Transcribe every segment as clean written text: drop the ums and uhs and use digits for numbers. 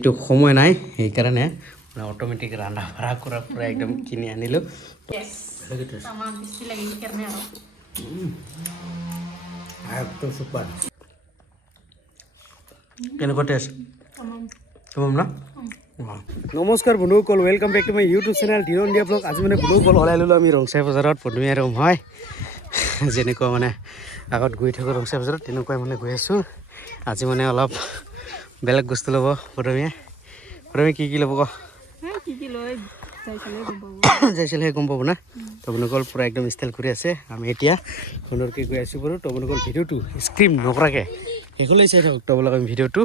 এইটো সময় নাই সেইকাৰণে মানে অটোমেটিক ৰান্ধা ভাড়া কৰাৰ পৰা একদম কিনি আনিলোঁ কেনেকুৱা টেষ্ট তোমাম না নমস্কাৰ বন্ধুসকল welcome back to my YouTube channel ডিঅ' ইণ্ডিয়া ব্লগ আজি মানে বন্ধুসকল ওলাই ল'লোঁ আমি ৰংচাই বজাৰত পদুমী আৰু মই যেনেকুৱা মানে আগত গৈ থাকোঁ ৰংচাই বজাৰত তেনেকুৱাই মানে গৈ আছোঁ আজি মানে অলপ বেলেগ বস্তু ল'ব পদুমীয়ে কি ল'ব ক যাইছিলেহে গম পাব না তবনকল পূৰা একদম ষ্টাইল কৰি আছে আমি এতিয়া সুন্দৰকৈ গৈ আছোঁ বাৰু তবনকল ভিডিঅ'টো স্ক্ৰীম নকৰাকৈ শেষলৈ চাই থাকক তবলক আমি ভিডিঅ'টো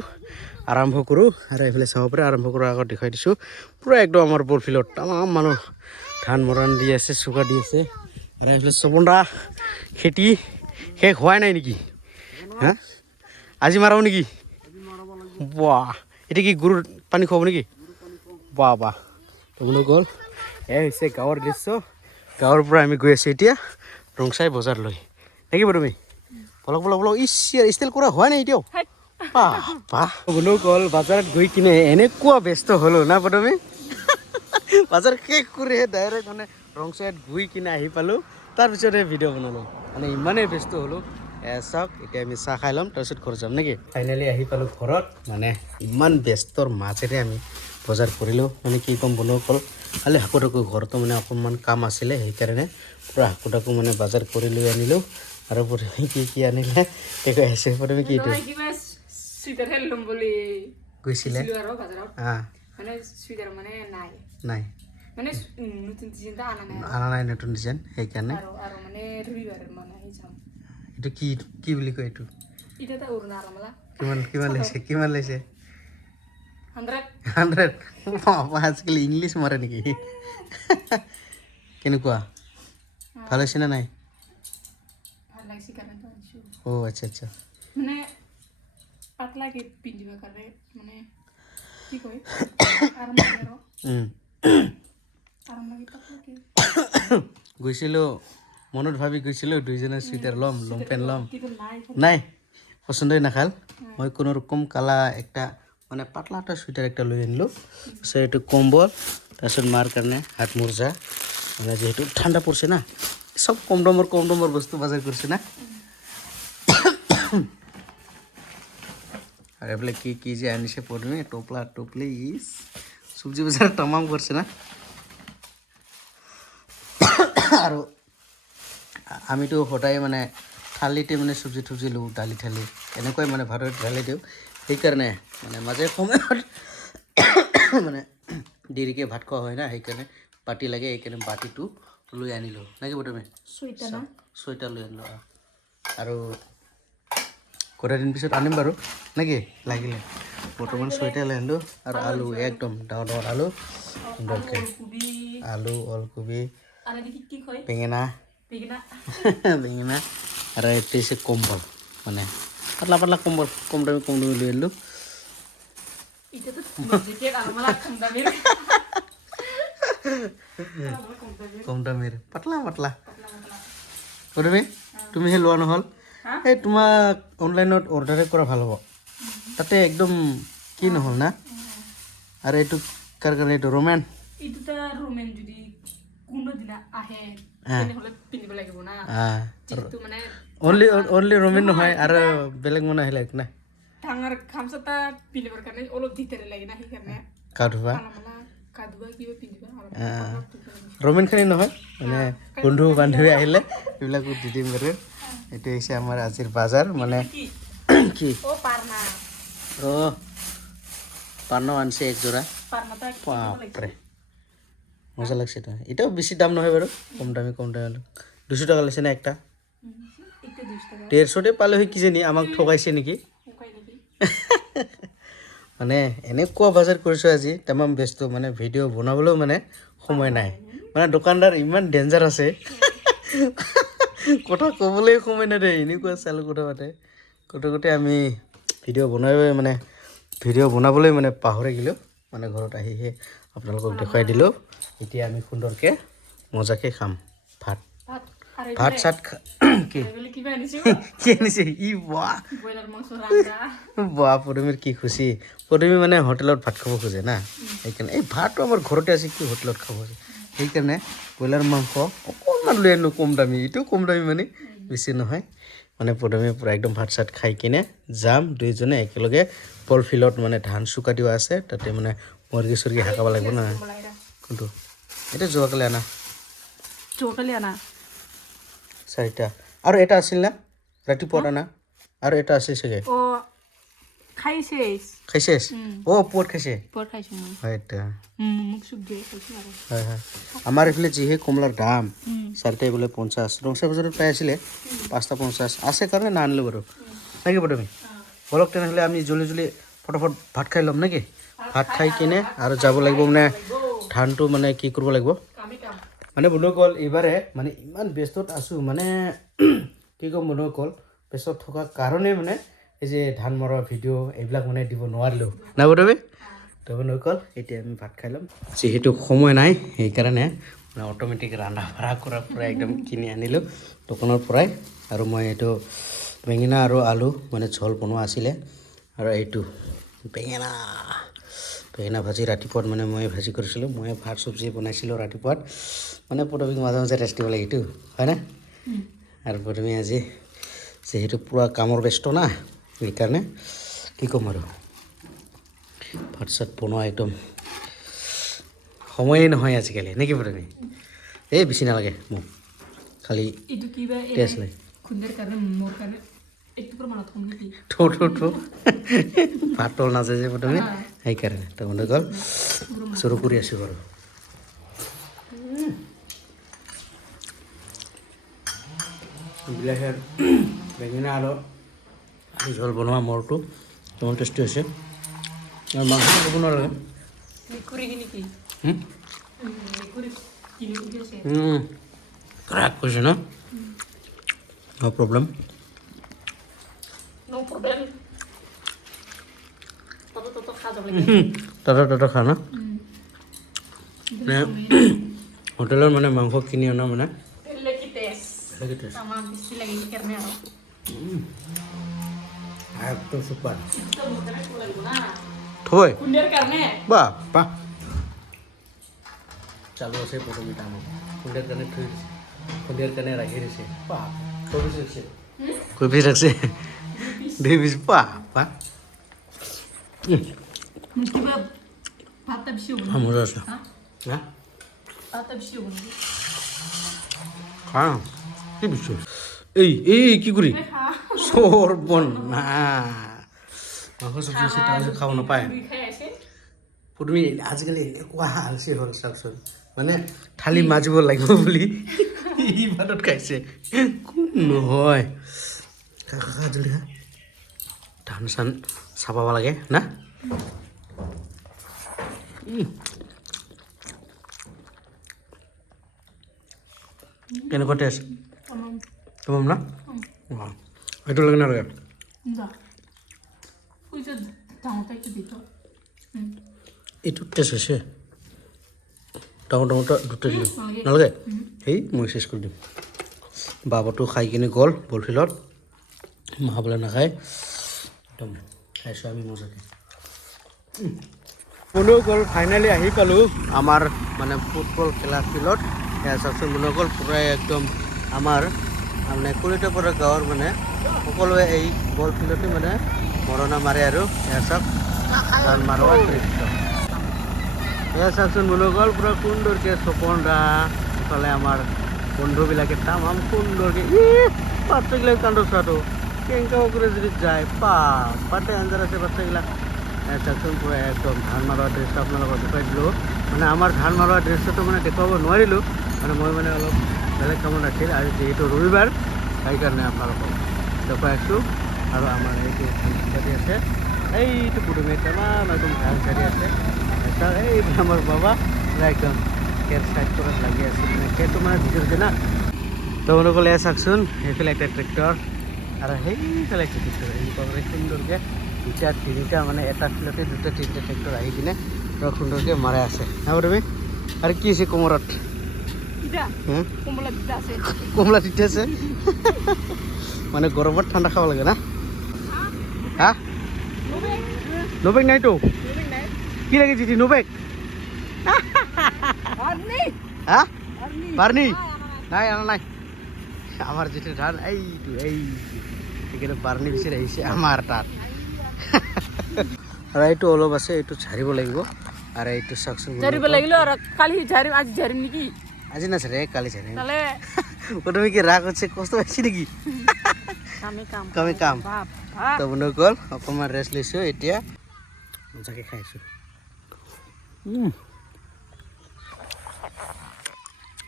আৰম্ভ কৰোঁ আৰু এইফালে চাব পাৰে আৰম্ভ কৰাৰ আগত দেখুৱাই দিছোঁ পূৰা একদম আমাৰ বল ফিল্ডত তামাম মানুহ ধান মৰাণ দি আছে চুকা দি আছে আৰু এইফালে চবন্দা খেতি শেষ হোৱাই নাই নেকি হা আজি মাৰাব নেকি বাহ এতিয়া কি গৰুৰ পানী খুৱাব নেকি বাহ বাহ তবনকল এয়া হৈছে গাঁৱৰ দৃশ্য গাঁৱৰ পৰা আমি গৈ আছোঁ এতিয়া ৰংচাই বজাৰলৈ নেকি তুমি বলক বলক বলক ষ্টাইল কৰা হোৱা নাই এতিয়াও বন্ধুসকল বজাৰত গৈ কিনে এনেকুৱা ব্যস্ত হ'লো না পদমী বজাৰ শেষ কৰিহে ডাইৰেক্ট মানে ৰংচাইত গৈ কিনে আহি পালোঁ তাৰপিছতহে ভিডিঅ' বনালোঁ মানে ইমানেই ব্যস্ত হ'লোঁ চাওক এতিয়া আমি চাহ খাই ল'ম তাৰপিছত ঘৰ যাম নেকি ফাইনেলি আহি পালোঁ ঘৰত মানে ইমান ব্যস্তৰ মাজেৰে আমি বজাৰ কৰিলোঁ মানে কি ক'ম বন্ধুসকল খালি হাকো টাকো ঘৰতো মানে অকণমান কাম আছিলে সেইকাৰণে পূৰা হাকো টাকো মানে বজাৰ কৰি লৈ আনিলোঁ আৰু কি আনিলে তেকৈ আহিছে প্ৰথমে কি এইটো গৈছিলে নাই আনা নাই নতুন ডিজাইন সেইকাৰণে এইটো কি বুলি কয় এইটো কিমান লৈছে 100 আজিকালি ইংলিছ মাৰে নেকি কেনেকুৱা ভাল হৈছে নে নাই অ' আচ্ছা আচ্ছা মানে পাতলাকে পিন্ধিব কাৰণে মানে কি কয় আৰাম লাগে পাতলাকে গৈছিলোঁ মনত ভাবি গৈছিলোঁ দুইজনে চুইটাৰ ল'ম পেণ্ট ল'ম নাই পচন্দই নাখাল মই কোনো ৰকম কালা একটা মানে পাতলা এটা চুইটাৰ একটা লৈ আনিলোঁ তাৰপিছত এইটো কম্বল তাৰপিছত মাৰ কাৰণে হাত মোজা মানে যিহেতু ঠাণ্ডা পৰিছে না চব কম দামৰ বস্তু বজাৰ কৰিছে না আৰু এইফালে কি যে আনিছে পদমী টোপলি চব্জি বজাৰ তামাম কৰিছে না আৰু আমিতো সদায় মানে থালিতে মানে চব্জি লওঁ দালি থালি এনেকুৱাই মানে ভাতত ঢালি দিওঁ সেইকাৰণে মানে মাজে সময়ত মানে দেৰিকৈ ভাত খোৱা হয় না সেইকাৰণে বাতি লাগে সেইকাৰণে বাতিটো লৈ আনিলোঁ নেকি প্ৰথমে ছয়টা লৈ আনিলোঁ আৰু গোটেই দিন পিছত আনিম বাৰু নেকি লাগিলে বৰ্তমান ছয়টা লৈ আনিলোঁ আৰু আলু একদম ডাঙৰ আলু সুন্দৰকৈ আলু ওলকবি বেঙেনা আৰু এইটো হৈছে কম্বল মানে পাতলা কম্বল কম দামী লৈ আনিলোঁ কম দামীৰ পাতলা তুমি সেই লোৱা নহ'ল এই তোমাক অনলাইনত অৰ্ডাৰে কৰা ভাল হ'ব তাতে একদম কি নহ'ল না আৰু এইটো কাৰ কাৰণে এইটো ৰোমেন অনলি ৰোমেন নহয় আৰু বেলেগ মানে আহিলে নাই ৰোমেনখিনি নহয় মানে বন্ধু বান্ধৱী আহিলে এইবিলাকো দি দিম বাৰু এইটো হৈছে আমাৰ আজিৰ বজাৰ মানে কি পাৰ্ণ আনিছে একযোৰা বাপৰে মজা লাগছে তো এটাও বেছি দাম নহয় বাৰু কম দামী 200 টাকা লৈছে না একটা 150 পালে হয় কিজানি আমাক ঠগাইছে নেকি মানে এনেকুৱা বজাৰ কৰিছোঁ আজি তামাম ব্যস্ত মানে ভিডিঅ' বনাবলৈও মানে সময় নাই মানে দোকানদাৰ ইমান ডেঞ্জাৰ আছে কথা ক'বলৈ সময় নাই দে এনেকুৱা চালোঁ কথা পাতে গোটেই আমি ভিডিঅ' বনাবলৈ মানে পাহৰি গ'লোঁ মানে ঘৰত আহিহে আপোনালোকক দেখুৱাই দিলোঁ এতিয়া আমি সুন্দৰকৈ মজাকৈ খাম ভাত আৰু ভাত চাত কি এইফালে কিবা আনিছো কি আনিছে ই বাহ ব্ৰইলাৰ মাংস ৰান্ধা বাহ পদুমীৰ কি খুচি পদুমী মানে হোটেলত ভাত খাব খোজে না সেইকাৰণে এই ভাতটো আমাৰ ঘৰতে আছে কি হোটেলত খাব আছে সেইকাৰণে ব্ৰইলাৰ মাংস অকণমান লৈ আনিলোঁ কম দামী এইটো কম দামী মানে বেছি নহয় মানে পদুমী পূৰা একদম ভাত চাত খাই কিনে যাম দুইজনে একেলগে বল ফিল্ডত মানে ধান চুকা দিয়া আছে তাতে মানে মুৰ্গী চুৰ্গী হাকাব লাগিব না কোনটো এটা যোৱাকালি আনা যোৱাকালি আনা 4টা আৰু এটা আছিল না ৰাতিপুৱা আনা আৰু এটা আছে চাগে অ খাইছে খাইছে পুৱত খাইছে পৰ খাইছো হয় এটা মোক চুপ দিয়ে খাইছো আৰু হয় হয় আমাৰ এইফালে যিহে কমলাৰ দাম 4টাই বোলে 50 ৰংচা বজাৰত পাই আছিলে 5টা 50 আছে কাৰণে না আনিলোঁ বাৰু নেকি তুমি বলক তেনেহ'লে আমি জলদি জলদি ফটাফট ভাত খাই ল'ম নেকি ভাত খাই কিনে আৰু যাব লাগিব মানে ধানটো মানে কি কৰিব লাগিব মানে বন্ধুসকল এইবাৰে মানে ইমান ব্যস্তত আছোঁ মানে কি ক'ম বন্ধুসকল ব্যস্তত থকাৰ কাৰণে মানে এই যে ধান মৰা ভিডিঅ' এইবিলাক মানে দিব নোৱাৰিলোঁ না বন্ধুবি তো বন্ধুসকল এতিয়া আমি ভাত খাই ল'ম যিহেতু সময় নাই সেইকাৰণে মানে অট'মেটিক ৰন্ধা বঢ়া কৰাৰ পৰাই একদম কিনি আনিলোঁ দোকানৰ পৰাই আৰু মই এইটো বেঙেনা আৰু আলু মানে ঝোল বনোৱা আছিলে আৰু এইটো বেঙেনা ভাজি ৰাতিপুৱাত মানে মই ভাজি কৰিছিলোঁ মই ভাত চব্জি বনাইছিলোঁ ৰাতিপুৱাত মানে পদুমীক মাজে মাজে ৰেষ্ট দিব লাগে এইটো হয়নে আৰু পদুমী আজি যিহেতু পূৰা কামৰ ব্যস্ত না সেইকাৰণে কি ক'ম আৰু ভাত চাত বনোৱা একদম সময়েই নহয় আজিকালি নেকি পদুমী এই বেছি নালাগে মোক খালি এইটো কিবা টেষ্ট লাগে খুন্দাৰ কাৰণে মোৰ কাৰণে এইটো প্ৰমাণত কম নেকি থো ভাত তল নাযায় যে পদুমী সেইকাৰণে তো বন্ধুসকল চুৰু কৰি আছোঁ বাৰু বিলাহীৰ বেঙেনা আৰু ঝোল বনোৱা মৰটো কিমান টেষ্টি হৈছে আৰু মাংসটো ক'ব নালাগে মেকুৰী নেকি মেকুৰী কিনি আছে ক্ৰাক কৈছে ন নো প্ৰব্লেম নো প্ৰব্লেম তত খা যাব তাতে খা ন মানে হোটেলৰ মানে মাংস কিনি অনা মানে sama bisi lagi mikirnya একদম সুপার থৈ kunder karena বাহ বাহ চালু আছে প্রথমে টান খুন্দের কানে থৈ দিছে খুন্দের কানে রাখি দিছে বাহ কবি রাখছে কবি রাখছে দুই পিস বাহ বাহ কিবা ভাতটা বেশি হবে মজা আছে না ভাতটা বেশি হবে হ্যাঁ কি বিষয় এই কি করি সর্বন না মাংস চব্জি আছে তাৰ খাব নাপায় পদুমী আজিকালি এনেকুৱা আলচি হ'ল চাওকচোন মানে থালি মাজিব লাগিব বুলি ই ভাতত খাইছে নহয় খা জলদি খা ধান চান চাপাব লাগে না কেনেকুৱা টেষ্ট তোমাম না এইটো লাগে নালাগে এইটো টেষ্ট হৈছে ডাঙৰ দুটা দিলোঁ নালাগে সেই মই চেছ কৰি দিম বাবাটো খাই কিনে গ'ল বল ফিল্ডত মা বোলে নাখায় একদম খাইছোঁ আমি মজাকৈ বন্ধুসকল ফাইনেলি আহি পালোঁ আমাৰ মানে ফুটবল খেলা ফিল্ডত এয়া চাওকচোন বন্ধুসকল পূৰাই একদম আমাৰ মানে কলিতাপাৰা গাঁৱৰ মানে সকলোৱে এই বল ফিল্ডতে মানে মৰণা মাৰে আৰু এয়া চাওক ধান মাৰোৱা দৃশ্য এয়া চাওকচোন বন্ধুসকল পূৰা সুন্দৰকৈ চপন দা ইফালে আমাৰ বন্ধুবিলাকে তামাম সুন্দৰকৈ বাচ্চাগিলাক কাণ্ড চোৱাটো কেংকা কৰে যদি যায় পাতে আঞ্জাৰ আছে বাচ্চাগিলাক চাওকচোন পূৰা একদম ধান মাৰোৱা ড্ৰেছটো আপোনালোকক দেখুৱাই দিলোঁ মানে আমাৰ ধান মাৰোৱা ড্ৰেছটো মানে দেখুৱাব নোৱাৰিলোঁ মানে মই মানে অলপ বেলেগ কামত আছিল আৰু যিহেতু ৰবিবাৰ সেইকাৰণে আপোনালোকক দেখুৱাই আছোঁ আৰু আমাৰ এইটো ধান আছে এইটো পদুমী তামাম একদম ধান চাৰি আছে এই আমাৰ বাবা একদম খেৰ চাইড কৰাত লাগি আছে মানে খেৰটো মানে ভিতৰতে না তোমালোকলে চাওকচোন সেইফালে একটা ট্ৰেক্টৰ আৰু সেইফালে একটা ট্ৰেক্টৰ এনেকুৱাকৈ সুন্দৰকৈ দুটা তিনিটা মানে এটা ফিল্ডতে দুটা তিনিটা ট্ৰেক্টৰ আহি কিনে পূৰা সুন্দৰকৈ মাৰাই আছে হা তুমি আৰু কি আছে কোমৰত কিটা হুম কমলা দিতে আছে কমলা তিতা আছে মানে গরমত ঠান্ডা খাওয়া লাগে না হ্যাঁ নোবেক নাই তো কি লাগে চিঠি নোবেক হ্যাঁ বার্নি নাই আনা নাই আমার যেটা ধান এইটো এখানে বার্নি বিচাৰি আহিছে আমাৰ তাত আৰু এইটো অলপ আছে এইটো ঝাৰিব লাগিব আৰু এইটো চাওকচোন ঝাৰিব লাগিলে আৰু কালি ঝাৰিম আজি ঝাৰিম নেকি আজি নাচাৰে কালি চাৰে তাহলে তুমি কি ৰাগ হচ্ছে কষ্ট পাইছি নেকি কামে কাম তো বন্ধুসকল অকণমান ৰেষ্ট লৈছোঁ এতিয়া মজাকৈ খাইছোঁ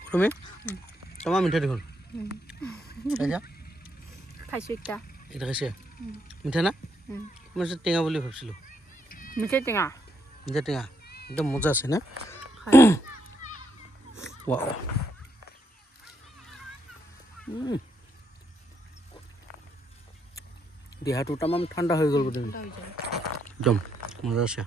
তুমি তোমাৰ মিঠা দেখোন খাইছো একটা এটা খাইছে মিঠা না মই টেঙা বুলি ভাবিছিলোঁ মিঠাই টেঙা মিঠা টেঙা একদম মজা আছে না ৱাও দেহাটো তামাম ঠাণ্ডা হৈ গ'ল গোটেই একদম মজা আছে